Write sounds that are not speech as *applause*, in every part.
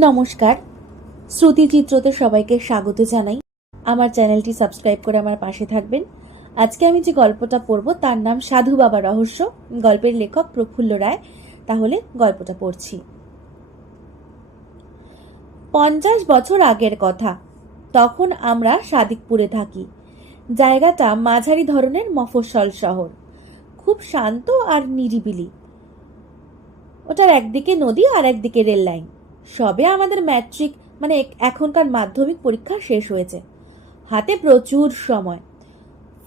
নমস্কার। শ্রুতিচিত্রতে সবাইকে স্বাগত জানাই। আমার চ্যানেলটি সাবস্ক্রাইব করে আমার পাশে থাকবেন। আজকে আমি যে গল্পটা পড়ব, তার নাম সাধু বাবা রহস্য। গল্পের লেখক প্রফুল্ল রায়। তাহলে গল্পটা পড়ছি। পঞ্চাশ বছর আগের কথা। তখন আমরা সাদিকপুরে থাকি। জায়গাটা মাঝারি ধরনের মফস্বল শহর। খুব শান্ত আর নিরিবিলি। ওটার একদিকে নদী আর একদিকে রেল লাইন সবে আমাদের ম্যাট্রিক মানে এখনকার মাধ্যমিক পরীক্ষা শেষ হয়েছে। হাতে প্রচুর সময়।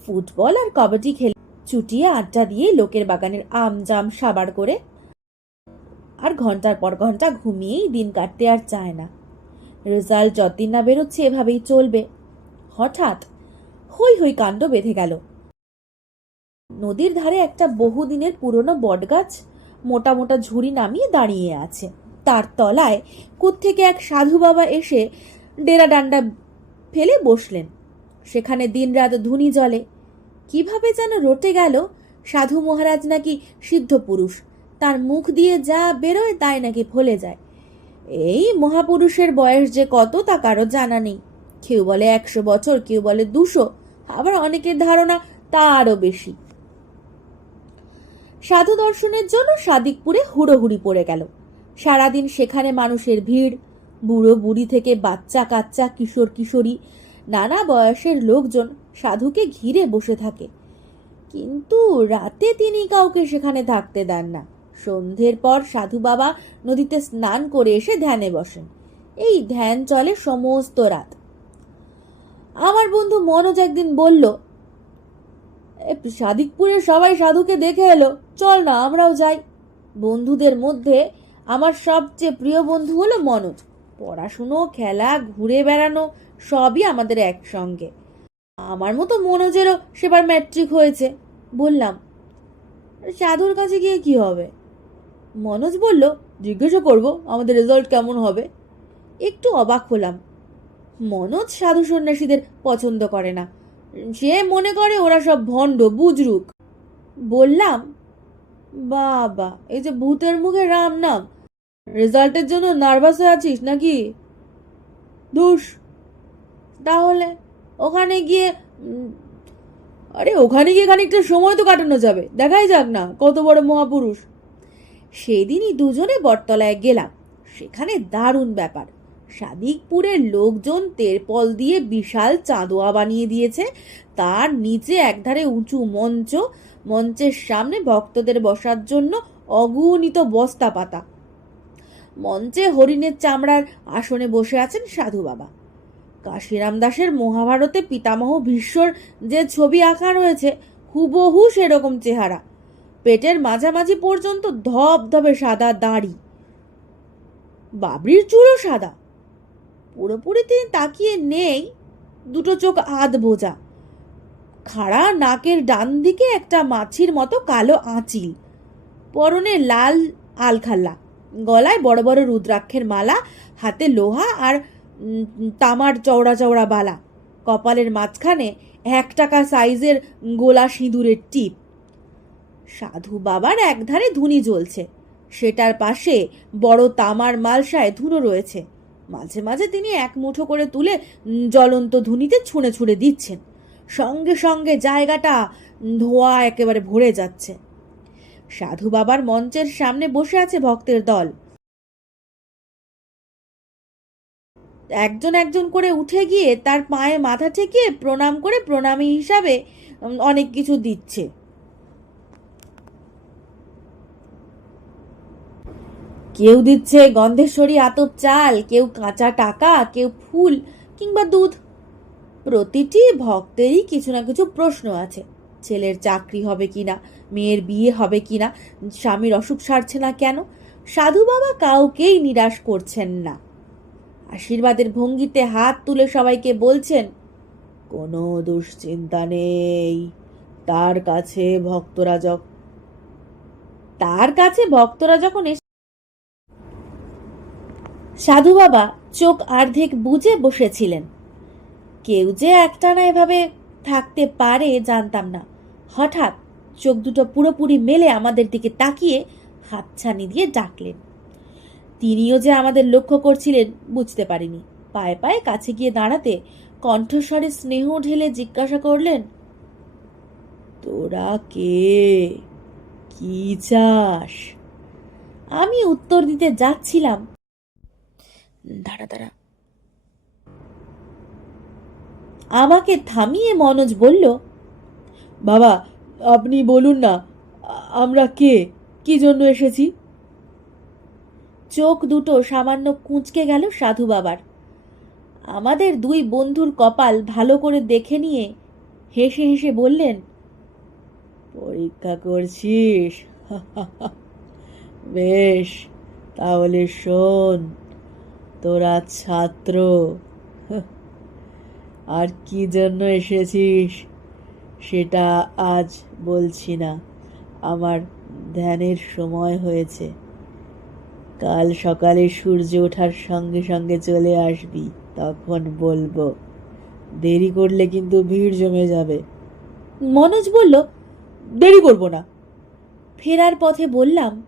ফুটবল আর কবাডি খেলে, চুটিয়ে আড্ডা দিয়ে লোকের বাগানের আম জাম সাবার করে আর ঘণ্টার পর ঘণ্টা ঘুমিয়েই দিন কাটতে আর চায় না। রেজাল্ট যতদিন না বেরোচ্ছে এভাবেই চলবে। হঠাৎ হই হই কাণ্ড বেঁধে গেল। নদীর ধারে একটা বহুদিনের পুরনো বটগাছ মোটা মোটা ঝুড়ি নামিয়ে দাঁড়িয়ে আছে। তার তলায় থেকে এক সাধু বাবা এসে ডেরা ডান্ডা ফেলে বসলেন। সেখানে দিনরাত ধুনি জলে কীভাবে যেন রটে গেল, সাধু মহারাজ নাকি সিদ্ধ পুরুষ। তার মুখ দিয়ে যা বেরোয় তাই নাকি ফলে যায়। এই মহাপুরুষের বয়স যে কত তা কারও জানা নেই। কেউ বলে একশো বছর, কেউ বলে দুশো। আবার অনেকের ধারণা তা আরও বেশি। সাধু দর্শনের জন্য সাদিকপুরে হুড়োহুড়ি পড়ে গেল। সারাদিন সেখানে মানুষের ভিড় বুড়ো বুড়ি থেকে বাচ্চা কাচ্চা কিশোর কিশোরী নানা বয়সের লোকজন সাধুকে ঘিরে বসে থাকে। কিন্তু রাতে তিনি কাউকে সেখানে থাকতে দেন না। সন্ধ্যের পর সাধু বাবা নদীতে স্নান করে এসে ধ্যানে বসেন। এই ধ্যান চলে সমস্ত রাত। আমার বন্ধু মনোজ একদিন বলল "এ, সাদিকপুরের সবাই সাধুকে দেখে এলো। চল না আমরাও যাই। বন্ধুদের মধ্যে আমার সবচেয়ে প্রিয় বন্ধু হলো মনোজ। পড়াশুনো, খেলা, ঘুরে বেড়ানো, সবই আমাদের একসঙ্গে। আমার মতো মনোজেরও সেবার ম্যাট্রিক হয়েছে। বললাম সাধুর কাছে গিয়ে কি হবে? মনোজ বলল জিজ্ঞাসা করব, আমাদের রেজাল্ট কেমন হবে? একটু অবাক হলাম। মনোজ সাধু সন্ন্যাসীদের পছন্দ করে না। সে মনে করে ওরা সব ভণ্ড, বুজরুক। বললাম, বাবা, এই যে ভূতের মুখে রাম নাম রেজাল্টের জন্য নার্ভাস হয়ে আছিস নাকি? দুষ তাহলে ওখানে গিয়ে আরে ওখানে গিয়ে খানিকটা সময় তো কাটানো যাবে। দেখাই যাক না, কত বড় মহাপুরুষ। সেদিনই দুজনে বটতলায় গেলাম। সেখানে দারুণ ব্যাপার। সাদিকপুরের লোকজন তেরপল দিয়ে বিশাল চাঁদোয়া বানিয়ে দিয়েছে। তার নিচে একধারে উঁচু মঞ্চ। মঞ্চের সামনে ভক্তদের বসার জন্য অগুণিত বস্তা পাতা মঞ্চে হরিণের চামড়ার আসনে বসে আছেন সাধু বাবা। কাশিরাম দাসের মহাভারতে পিতামহ ভীষ্মর যে ছবি আঁকা রয়েছে, হুবহু সেরকম চেহারা। পেটের মাঝামাঝি পর্যন্ত ধবধবে সাদা দাড়ি। বাবরির চুলও সাদা। পুরোপুরি তিনি তাকিয়ে নেই, দুটো চোখ আধ বোঝা। খাড়া নাকের ডান দিকে একটা মাছির মতো কালো আঁচিল। পরনে লাল আলখাল্লা। গলায় বড় বড় রুদ্রাক্ষের মালা, হাতে লোহা আর তামার চওড়া চওড়া বালা। কপালের মাঝখানে এক টাকা সাইজের গোলা সিঁদুরের টিপ। সাধু বাবার একধারে ধুনি জ্বলছে। সেটার পাশে বড় তামার মালসায় ধুনো রয়েছে। মাঝে মাঝে তিনি এক মুঠো করে তুলে জ্বলন্ত ধুনিতে ছুঁড়ে ছুঁড়ে দিচ্ছেন। সঙ্গে সঙ্গে জায়গাটা ধোয়া একেবারে ভরে যাচ্ছে। সাধু বাবার মঞ্চের সামনে বসে আছে ভক্তের দল। একজন একজন করে উঠে গিয়ে তার পায়ে মাথা ঠেকিয়ে প্রণাম করে প্রণামী হিসাবে অনেক কিছু দিচ্ছে। কেউ দিচ্ছে গন্ধেশ্বরী আতপ চাল, কেউ কাঁচা টাকা, কেউ ফুল কিংবা দুধ। প্রতিটি ভক্তেরই কিছু না কিছু প্রশ্ন আছে। ছেলের চাকরি হবে কিনা মেয়ের বিয়ে হবে কিনা স্বামীর অসুখ সারছে না কেন? সাধু বাবা কাউকেই নিরাশ করছেন না। আশীর্বাদের ভঙ্গিতে হাত তুলে সবাইকে বলছেন, কোনো দুশ্চিন্তা নেই। তার কাছে ভক্তরা যখন তার কাছে ভক্তরা যখন এসে সাধু বাবা চোখ অর্ধেক বুঝে বসেছিলেন। কেউ যে একটানা এভাবে থাকতে পারে জানতাম না। হঠাৎ চোখ দুটো পুরোপুরি মেলে আমাদের দিকে তাকিয়ে হাতছানি দিয়ে ডাকলেন। তিনিও যে আমাদের লক্ষ্য করছিলেন বুঝতে পারিনি। পায়ে পায়ে কাছে গিয়ে দাঁড়াতে কণ্ঠস্বরে স্নেহ ঢেলে জিজ্ঞাসা করলেন, তোরা কে? কি চাস? আমি উত্তর দিতে যাচ্ছিলাম, দাঁড়া দাঁড়া। আমাকে থামিয়ে মনোজ বলল বাবা, আপনি বলুন না, আমরা কে? কি জন্য এসেছি? চোখ দুটো সামান্য কুঁচকে গেল সাধু বাবার। আমাদের দুই বন্ধুর কপাল ভালো করে দেখে নিয়ে হেসে হেসে বললেন, পরীক্ষা করছিস? বেশ, তাহলে শোন, তোরা ছাত্র। আর কি জন্য এসেছিস? সেটা আজ বলছি না। আমার ধ্যানের সময় হয়েছে। কাল সকালে সূর্য ওঠার সঙ্গে সঙ্গে চলে আসবি তখন বলব। দেরি করলে কিন্তু ভিড় জমে যাবে। মনোজ বলল দেরি করব না। ফেরার পথে বললাম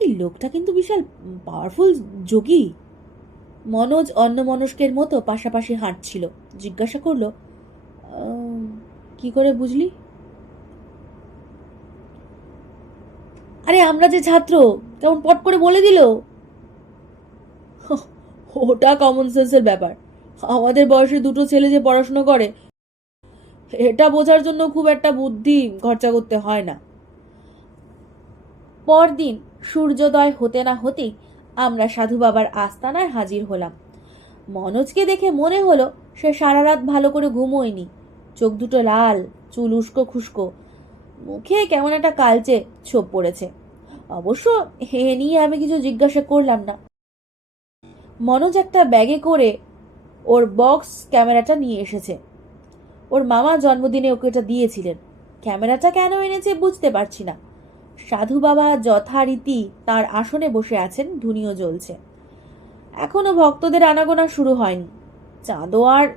এই লোকটা কিন্তু বিশাল পাওয়ারফুল যোগী। মনোজ অন্যমনস্কের মতো পাশাপাশি হাঁটছিল। জিজ্ঞাসা করল "আম, কি করে বুঝলি? আরে আমরা যে ছাত্র, কেমন পট করে বলে দিল? ওটা কমন সেন্সের ব্যাপার। আমাদের বয়সে দুটো ছেলে যে পড়াশোনা করে, এটা বোঝার জন্য খুব একটা বুদ্ধি খরচা করতে হয় না। পরদিন সূর্যোদয় হতে না হতেই আমরা সাধু বাবার আস্তানায় হাজির হলাম। মনোজকে দেখে মনে হলো সে সারা রাত ভালো করে ঘুমোয়নি। চোখ দুটো লাল, চুল উস্কো খুস্কো। মুখে কেমন একটা কালচে ছোপ পড়েছে। অবশ্য হে নিয়ে আমি কিছু জিজ্ঞাসা করলাম না। মনোজ একটা ব্যাগে করে ওর বক্স ক্যামেরাটা নিয়ে এসেছে। ওর মামা জন্মদিনে ওকে এটা দিয়েছিলেন। ক্যামেরাটা কেন এনেছে বুঝতে পারছি না। সাধু বাবা যথারীতি তার আসনে বসে আছেন, ধুনিও জ্বলছে। এখনও ভক্তদের আনাগোনা শুরু হয়নি। চাঁদো আর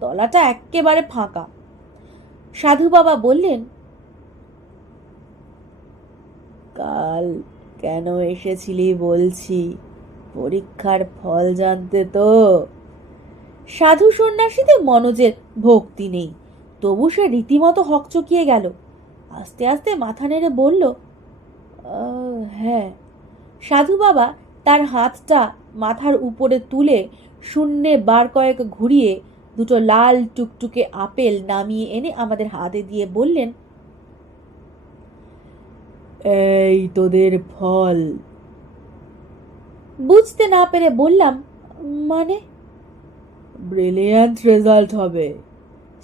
তলাটা এক্কেবারে ফাঁকা। সাধু বাবা বললেন, কাল কেন এসেছিলি বলছি? পরীক্ষার ফল জানতে তো। সাধু সন্ন্যাসীতে মনোজের ভক্তি নেই, তবু সে রীতিমতো হকচকিয়ে গেল। আস্তে আস্তে মাথা নেড়ে বলল হ্যাঁ। সাধু বাবা তার হাতটা মাথার উপরে তুলে শূন্যে বার কয়েক ঘুরিয়ে দুটো লাল টুকটুকে আপেল নামিয়ে এনে আমাদের হাতে দিয়ে বললেন, এই তোদের ফল। বুঝতে না পেরে বললাম মানে? ব্রিলিয়ান্ট রেজাল্ট হবে।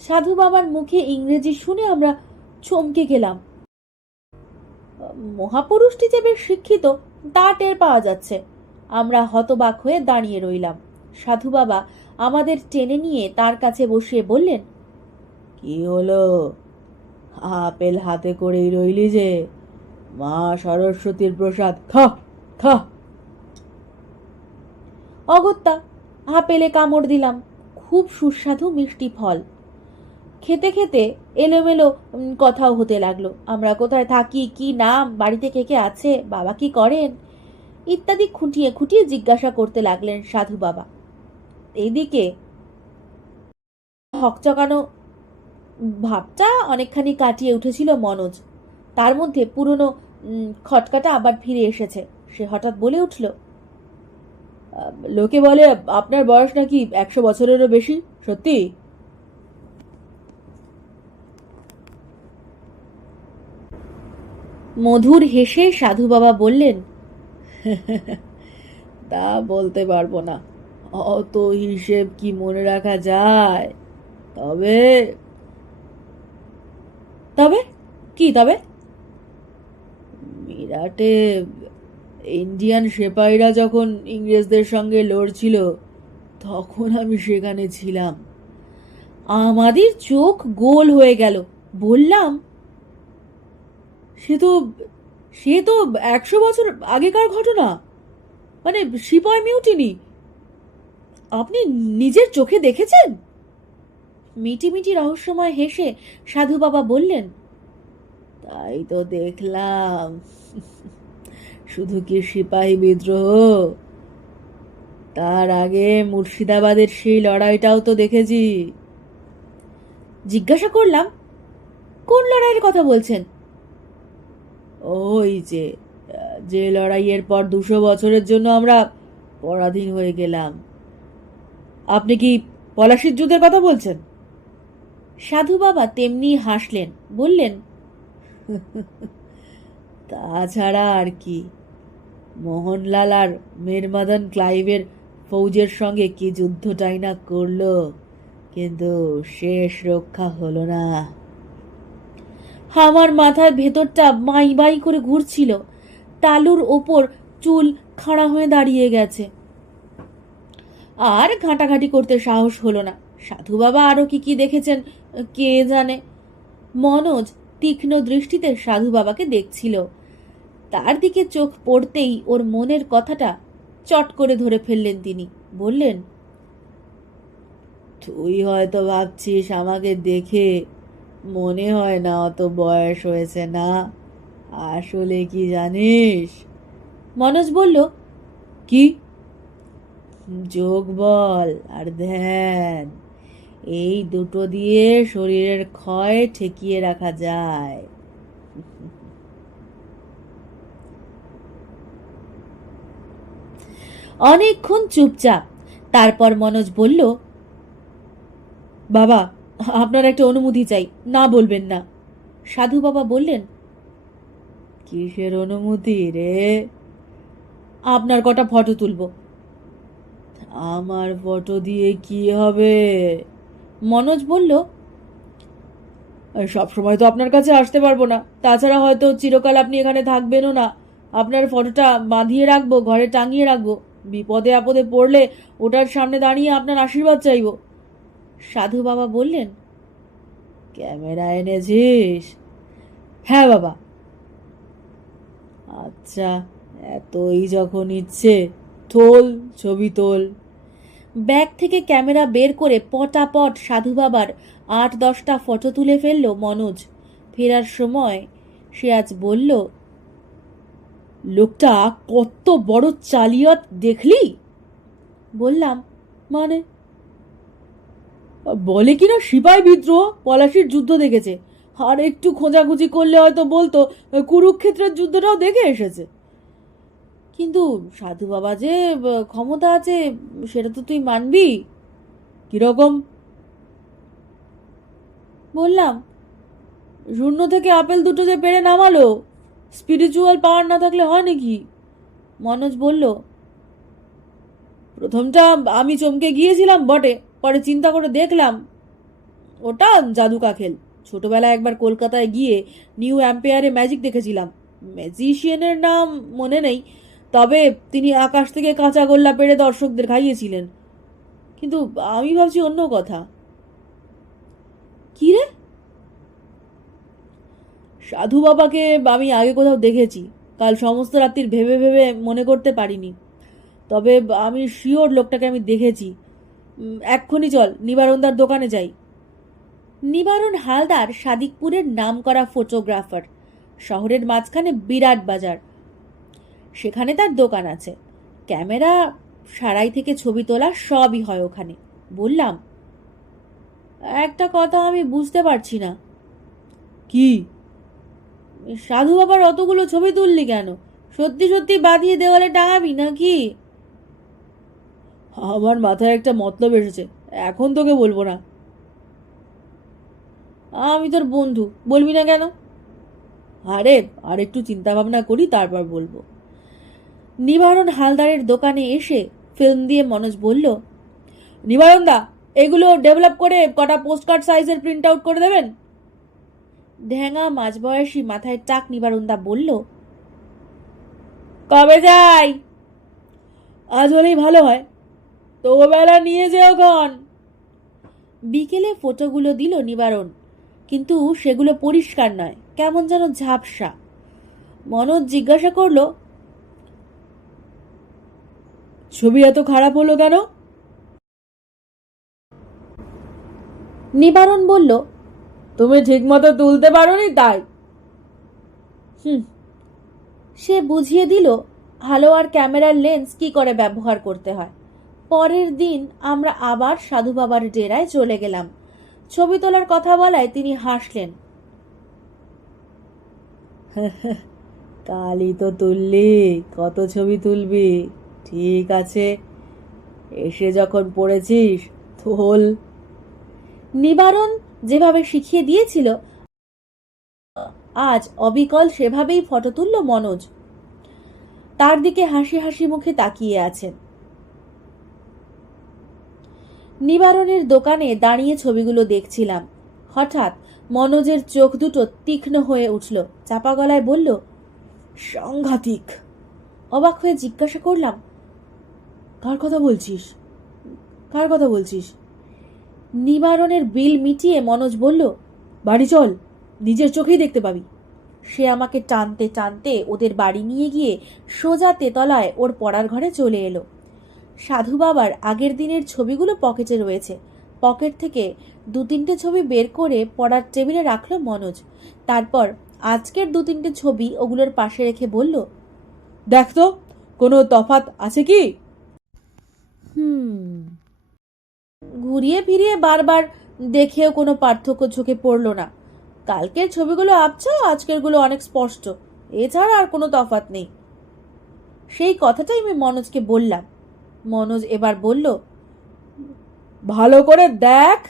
সাধু বাবার মুখে ইংরেজি শুনে আমরা চমকে গেলাম। মহাপুরুষটি যে বেশ শিক্ষিত, তা টের পাওয়া যাচ্ছে। আমরা হতবাক হয়ে দাঁড়িয়ে রইলাম। সাধু বাবা আমাদের টেনে নিয়ে তার কাছে বসিয়ে বললেন কি হলো? আপেল হাতে করেই রইলি যে। মা সরস্বতীর প্রসাদ খা খা। অগত্যা আপেলে কামড় দিলাম খুব সুস্বাদু মিষ্টি ফল। খেতে খেতে এলোমেলো কথাও হতে লাগল আমরা কোথায় থাকি কি নাম বাড়িতে কে কে আছে বাবা কি করেন? ইত্যাদি খুঁটিয়ে খুঁটিয়ে জিজ্ঞাসা করতে লাগলেন সাধু বাবা। এদিকে হকচকানো ভাবটা অনেকখানি কাটিয়ে উঠেছিল মনোজ। তার মধ্যে পুরনো খটকাটা আবার ফিরে এসেছে। সে হঠাৎ বলে উঠল লোকে বলে আপনার বয়স নাকি একশো বছরেরও বেশি? সত্যি? মধুর হেসে সাধু বাবা বললেন তা বলতে পারব না। অত হিসেব কি মনে রাখা যায়? তবে তবে? কি তবে? মিরাটে ইন্ডিয়ান সেপাইরা যখন ইংরেজদের সঙ্গে লড়ছিল, তখন আমি সেখানে ছিলাম। আমাদের চোখ গোল হয়ে গেল, বললাম, সে তো সে তো একশো বছর আগেকার ঘটনা। মানে সিপাই মিউটিনি আপনি নিজের চোখে দেখেছেন? মিটি মিটি রহস্যময় হেসে সাধু বাবা বললেন, তাই তো দেখলাম। শুধু কি সিপাহী বিদ্রোহ? তার আগে মুর্শিদাবাদের সেই লড়াইটাও তো দেখেছি। জিজ্ঞাসা করলাম, কোন লড়াইয়ের কথা বলছেন? ওই যে যে লড়াইয়ের পর দুশো বছরের জন্য আমরা পরাধীন হয়ে গেলাম। আপনি কি পলাশির যুদ্ধের কথা বলছেন? সাধু বাবা তেমনি হাসলেন, বললেন, *laughs* তাছাড়া আর কি। মোহনলাল আর মেরমাদন ক্লাইভের ফৌজের সঙ্গে কি যুদ্ধটাই না করল, কিন্তু শেষ রক্ষা হলো না। আমার মাথার ভেতরটা মাই বাই করে ঘুরছিল, তালুর ওপর চুল খাড়া হয়ে দাঁড়িয়ে গেছে। আর ঘাঁটাঘাঁটি করতে সাহস হলো না। সাধু বাবা আরও কি কি দেখেছেন, কে জানে? মনোজ তীক্ষ্ণ দৃষ্টিতে সাধু বাবাকে দেখছিল। তার দিকে চোখ পড়তেই ওর মনের কথাটা চট করে ধরে ফেললেন তিনি। বললেন, তুই হয়তো ভাবছিস আমাকে দেখে মনে হয় না অত বয়স হয়েছে না। আসলে কি জানিস? মনোজ বলল, কি? যোগ বল আর ধ্যান। এই দুটো দিয়ে শরীরের ক্ষয় ঠেকিয়ে রাখা যায়। অনেকক্ষণ চুপচাপ। তারপর মনোজ বলল, বাবা, আপনার একটা অনুমতি চাই। না বলবেন না। সাধু বাবা বললেন, কিসের অনুমতি রে? আপনার কটা ফটো তুলব। আমার ফটো দিয়ে কি হবে? মনোজ বলল, সব সময় তো আপনার কাছে আসতে পারব না। তাছাড়া হয়তো চিরকাল আপনি এখানে থাকবেনও না। আপনার ফটোটা বাঁধিয়ে রাখব, ঘরে টাঙিয়ে রাখব। বিপদে আপদে পড়লে ওটার সামনে দাঁড়িয়ে আপনার আশীর্বাদ চাইব। সাধু বাবা বললেন, ক্যামেরা এনেছিস? হ্যাঁ বাবা। আচ্ছা এতই যখন ইচ্ছে, তোল, ছবি তোল। ব্যাগ থেকে ক্যামেরা বের করে পটাপট সাধু বাবার আট দশটা ফটো তুলে ফেলল মনোজ। ফেরার সময় সে আজ বলল, লোকটা কত বড় চালিয়াত দেখলি? বললাম মানে? বলে কিনা সিপাই বিদ্রোহ, পলাশির যুদ্ধ দেখেছে। আর একটু খোঁজাখুঁজি করলে হয়তো বলতো, কুরুক্ষেত্রের যুদ্ধটাও দেখে এসেছে। কিন্তু সাধু বাবা যে ক্ষমতা আছে, সেটা তো তুই মানবি? কীরকম? বললাম, শূন্য থেকে আপেল দুটো যে পেরে নামালো স্পিরিচুয়াল পাওয়ার না থাকলে হয় নাকি? মনোজ বলল, প্রথমটা আমি চমকে গিয়েছিলাম বটে, পরে চিন্তা করে দেখলাম, ওটা জাদু কাখেল ছোটবেলায় একবার কলকাতায় গিয়ে নিউ অ্যাম্পেয়ারে ম্যাজিক দেখেছিলাম। ম্যাজিশিয়ানের নাম মনে নেই তবে তিনি আকাশ থেকে কাঁচা গোল্লা পেড়ে দর্শকদের খাইয়েছিলেন। কিন্তু আমি ভাবছি অন্য কথা। কি রে? সাধু বাবাকে আমি আগে কোথাও দেখেছি। কাল সমস্ত রাত্রির ভেবে ভেবে মনে করতে পারিনি। তবে আমি শিওর লোকটাকে আমি দেখেছি। এক্ষুনি চল, নিবারণদার দোকানে যাই। নিবারণ হালদার সাদিকপুরের নামকরা ফটোগ্রাফার শহরের মাঝখানে বিরাট বাজার। সেখানে তার দোকান আছে। ক্যামেরা সারাই থেকে ছবি তোলা সবই হয় ওখানে। বললাম, একটা কথা আমি বুঝতে পারছি না। কি? সাধু বাবার অতগুলো ছবি তুললি কেন? সত্যি সত্যি বাঁধিয়ে দেওয়ালে টাঙাবি নাকি? আমার মাথায় একটা মতলব এসেছে, এখন তোকে বলব না। আমি তোর বন্ধু, বলবি না কেন? আরে আর একটু চিন্তা ভাবনা করি, তারপর বলব। নিবারণ হালদারের দোকানে এসে ফিল্ম দিয়ে মনোজ বলল নিবারণ দা এগুলো ডেভেলপ করে কটা পোস্টকার্ড সাইজের প্রিন্ট আউট করে দেবেন? ঢ্যাঙা মাঝবয়সী মাথায় টাক নিবারণদা বলল, কবে যাই? আজ হলেই ভালো হয়। তো বেলা নিয়ে যেও কন বিকেলে ফটোগুলো দিল নিবারণ, কিন্তু সেগুলো পরিষ্কার নয়, কেমন যেন ঝাপসা। মনোজ জিজ্ঞাসা করল ছবি এত খারাপ হলো কেন? নিবারণ বলল, তুমি ঠিকমতো তুলতে পারোনি তাই। হুম। সে বুঝিয়ে দিল, ভালো আর ক্যামেরার লেন্স কি করে ব্যবহার করতে হয়? পরের দিন আমরা আবার সাধু বাবার ডেরায় চলে গেলাম। ছবি তোলার কথা বলায় তিনি হাসলেন। কালই তো তুললি, কত ছবি তুলবি? ঠিক আছে। এসে যখন পড়েছিস থোল নিবারণ যেভাবে শিখিয়ে দিয়েছিল, আজ অবিকল সেভাবেই ফটো তুলল মনোজ। তার দিকে হাসি হাসি মুখে তাকিয়ে আছেন। নিবারণের দোকানে দাঁড়িয়ে ছবিগুলো দেখছিলাম। হঠাৎ মনোজের চোখ দুটো তীক্ষ্ণ হয়ে উঠল, চাপা গলায় বলল, সাংঘাতিক। অবাক হয়ে জিজ্ঞাসা করলাম কার কথা বলছিস? কার কথা বলছিস? নিবারণের বিল মিটিয়ে মনোজ বলল, বাড়ি চল, নিজের চোখেই দেখতে পাবি। সে আমাকে টানতে টানতে ওদের বাড়ি নিয়ে গিয়ে সোজা তেতলায় ওর পড়ার ঘরে চলে এলো। সাধু বাবার আগের দিনের ছবিগুলো পকেটে রয়েছে। পকেট থেকে দু তিনটে ছবি বের করে পড়ার টেবিলে রাখল মনোজ। তারপর আজকের দু তিনটে ছবি ওগুলোর পাশে রেখে বলল, দেখ তো, কোনো তফাত আছে কি? হুম। ঘুরিয়ে ফিরিয়ে বারবার দেখেও কোনো পার্থক্য চোখে পড়ল না। কালকের ছবিগুলো আবছা, আজকেরগুলো অনেক স্পষ্ট। এছাড়া আর কোনো তফাৎ নেই। সেই কথাটাই আমি মনোজকে বললাম। মনোজ এবার বলল, ভালো করে দেখ।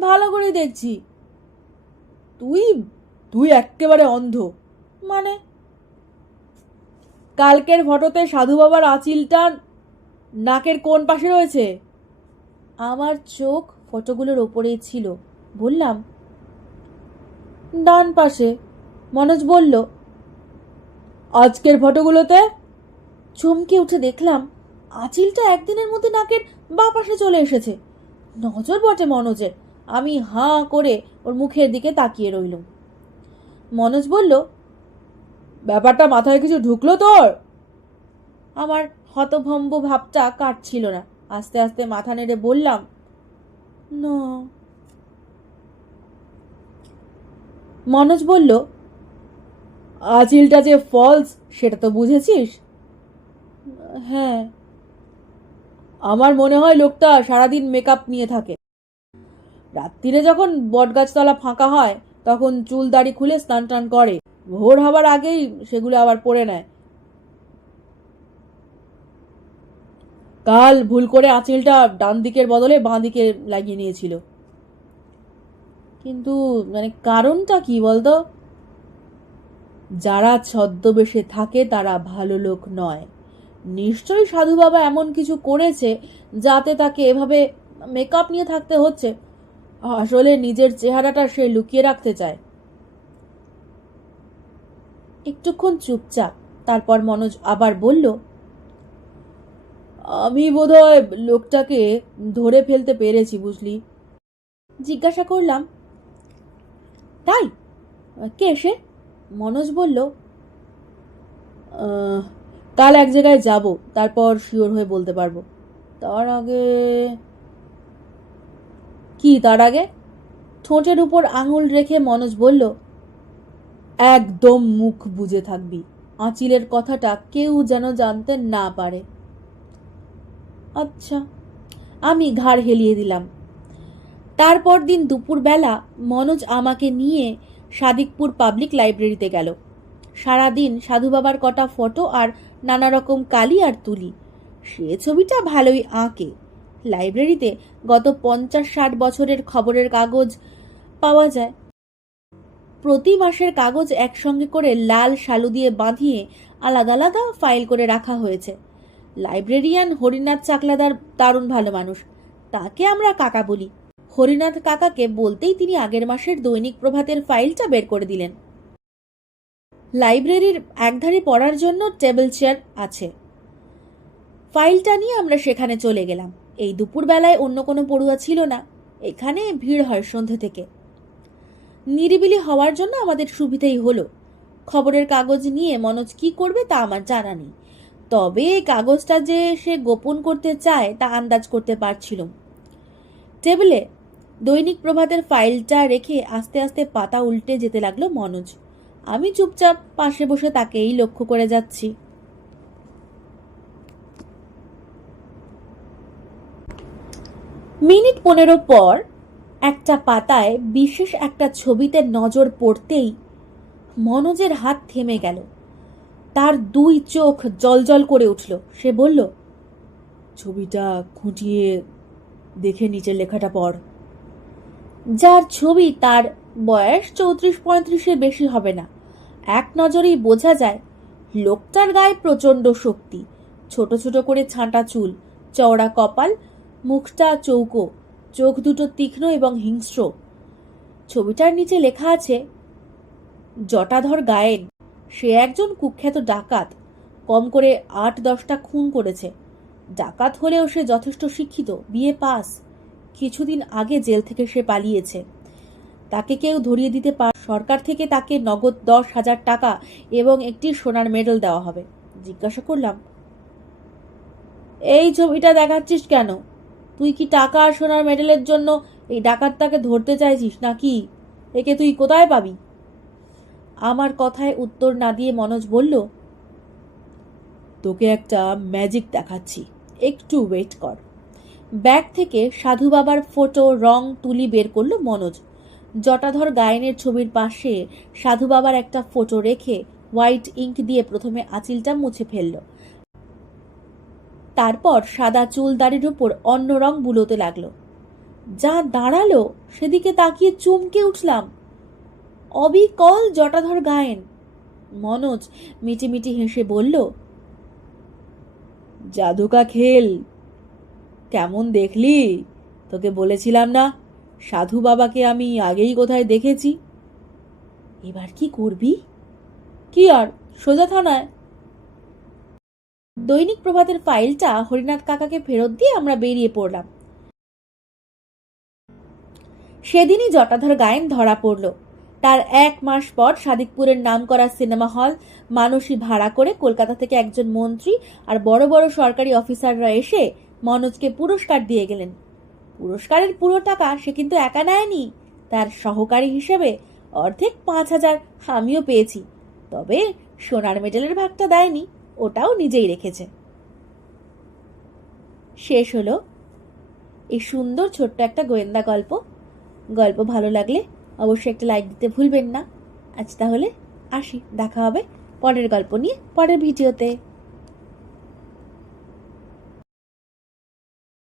ভালো করে দেখছি। তুই তুই একেবারে অন্ধ। মানে? কালকের ফটোতে সাধু বাবার আঁচিলটা নাকের কোন পাশে রয়েছে? আমার চোখ ফটোগুলোর ওপরেই ছিল। বললাম, ডান পাশে। মনোজ বলল, আজকের ফটোগুলোতে? চমকে উঠে দেখলাম, আঁচিলটা একদিনের মধ্যে নাকের বা পাশে চলে এসেছে। নজর বটে মনোজের। আমি হাঁ করে ওর মুখের দিকে তাকিয়ে রইলুম। মনোজ বলল, ব্যাপারটা মাথায় কিছু ঢুকলো তোর? আমার হতভম্ব ভাবটা কাটছিল না। আস্তে আস্তে মাথা নেড়ে বললাম, না। মনোজ বলল, আঁচিলটা যে ফলস সেটা তো বুঝেছিস? হ্যাঁ। আমার মনে হয় লোকটা সারাদিন মেকআপ নিয়ে থাকে। রাত্রিরে যখন বটগাছতলা ফাঁকা হয়, তখন চুল দাড়ি খুলে স্নান টান করে। ভোর হবার আগেই সেগুলো আবার পরে নেয়। কাল ভুল করে আঁচিলটা ডান দিকের বদলে বাঁ দিকে লাগিয়ে নিয়েছিল। কিন্তু মানে কারণটা কি বলতো? যারা ছদ্মবেশে থাকে, তারা ভালো লোক নয়। নিশ্চয়ই সাধু বাবা এমন কিছু করেছে যাতে তাকে এভাবে মেকআপ নিয়ে থাকতে হচ্ছে। আসলে নিজের চেহারাটা সে লুকিয়ে রাখতে চায়। একটুক্ষণ চুপচাপ, তারপর মনোজ আবার বলল আমি বোধহয় লোকটাকে ধরে ফেলতে পেরেছি বুঝলি। জিজ্ঞাসা করলাম। তাই? কে সে? মনোজ বলল কাল এক জায়গায় যাব তারপর শিওর হয়ে বলতে পারব। তার আগে কি তার আগে? ঠোঁটের উপর আঙুল রেখে মনোজ বলল একদম মুখ বুজে থাকবি। আঁচিলের কথাটা কেউ যেন জানতে না পারে। আচ্ছা আমি ঘাড় হেলিয়ে দিলাম। তারপর দিন দুপুরবেলা মনোজ আমাকে নিয়ে সাদিকপুর পাবলিক লাইব্রেরিতে গেল। সারাদিন সাধু বাবার কটা ফটো আর নানা রকম কালি আর তুলি। সে ছবিটা ভালোই আঁকে। লাইব্রেরিতে গত পঞ্চাশ ষাট বছরের খবরের কাগজ পাওয়া যায়। প্রতি মাসের কাগজ একসঙ্গে করে লাল শালু দিয়ে বাঁধিয়ে আলাদা আলাদা ফাইল করে রাখা হয়েছে। লাইব্রেরিয়ান হরিনাথ চাকলাদার দারুণ ভালো মানুষ। তাকে আমরা কাকা বলি। হরিনাথ কাকাকে বলতেই তিনি আগের মাসের দৈনিক প্রভাতের ফাইলটা বের করে দিলেন। লাইব্রেরির একধারে পড়ার জন্য টেবিল চেয়ার আছে। ফাইলটা নিয়ে আমরা সেখানে চলে গেলাম। এই দুপুরবেলায় অন্য কোনো পড়ুয়া ছিল না। এখানে ভিড় হয় সন্ধে থেকে। নিরিবিলি হওয়ার জন্য আমাদের সুবিধেই হলো। খবরের কাগজ নিয়ে মনোজ কি করবে তা আমার জানা নেই। তবে এই কাগজটা যে সে গোপন করতে চায়, তা আন্দাজ করতে পারছিলাম টেবিলে দৈনিক প্রভাতের ফাইলটা রেখে আস্তে আস্তে পাতা উল্টে যেতে লাগল মনোজ। আমি চুপচাপ পাশে বসে তাকেই লক্ষ্য করে যাচ্ছি। মিনিট পনেরো পর একটা পাতায় বিশেষ একটা ছবিতে নজর পড়তেই মনোজের হাত থেমে গেল। তার দুই চোখ জলজল করে উঠল। সে বলল, ছবিটা খুঁটিয়ে দেখে নিচের লেখাটা পড়। যার ছবি তার বয়স চৌত্রিশ পঁয়ত্রিশের বেশি হবে না। এক নজরেই বোঝা যায়, লোকটার গায়ে প্রচণ্ড শক্তি। ছোট ছোট করে ছাঁটা চুল, চওড়া কপাল, মুখটা চৌকো, চোখ দুটো তীক্ষ্ণ এবং হিংস্র। ছবিটার নিচে লেখা আছে, জটাধর গায়েন। সে একজন কুখ্যাত ডাকাত। কম করে আট দশটা খুন করেছে। ডাকাত হলেও সে যথেষ্ট শিক্ষিত বিয়ে পাস। কিছুদিন আগে জেল থেকে সে পালিয়েছে। তাকে কেউ ধরিয়ে দিতে পার সরকার থেকে তাকে নগদ দশ হাজার টাকা এবং একটি সোনার মেডেল দেওয়া হবে। জিজ্ঞাসা করলাম, এই ছবিটা দেখাচ্ছিস কেন? তুই কি টাকা আর সোনার মেডেলের জন্য এই ডাকাতটাকে ধরতে চাইছিস নাকি? একে তুই কোথায় পাবি? আমার কথায় উত্তর না দিয়ে মনোজ বলল, তোকে একটা ম্যাজিক দেখাচ্ছি। একটু ওয়েট কর। ব্যাগ থেকে সাধু বাবার ফটো, রং, তুলি বের করল মনোজ। জটাধর গায়নের ছবির পাশে সাধু বাবার একটা ফটো রেখে হোয়াইট ইঙ্ক দিয়ে প্রথমে আঁচিলটা মুছে ফেলল। তারপর সাদা চুল দাড়ির উপর অন্য রং বুলোতে লাগল। যা দাঁড়াল, সেদিকে তাকিয়ে চমকে উঠলাম। অবিকল জটাধর গায়েন। মনোজ মিটিমিটি হেসে বলল, জাদুকা খেল, কেমন দেখলি? তোকে বলেছিলাম না, সাধু বাবাকে আমি আগেই কোথায় দেখেছি। এবার কি করবি? কি আর, সোজা থানায়? দৈনিক প্রভাতের ফাইলটা হরিনাথ কাকাকে ফেরত দিয়ে আমরা বেরিয়ে পড়লাম। সেদিনই জটাধর গায়েন ধরা পড়ল। তার এক মাস পর সাদিকপুরের নামকরা সিনেমা হল মানসী ভাড়া করে কলকাতা থেকে একজন মন্ত্রী আর বড় বড় সরকারি অফিসাররা এসে মনোজকে পুরস্কার দিয়ে গেলেন। পুরস্কারের পুরো টাকা সে কিন্তু একা নেয়নি। তার সহকারী হিসেবে অর্ধেক পাঁচ হাজার আমিও পেয়েছি। তবে সোনার মেডেলের ভাগটা দেয়নি, ওটাও নিজেই রেখেছে। শেষ হলো এই সুন্দর ছোট্ট একটা গোয়েন্দা গল্প। গল্প ভালো লাগলে অবশ্যই একটা লাইক দিতে ভুলবেন না। আজ তাহলে আসি, দেখা হবে পরের গল্প নিয়ে, পরের ভিডিওতে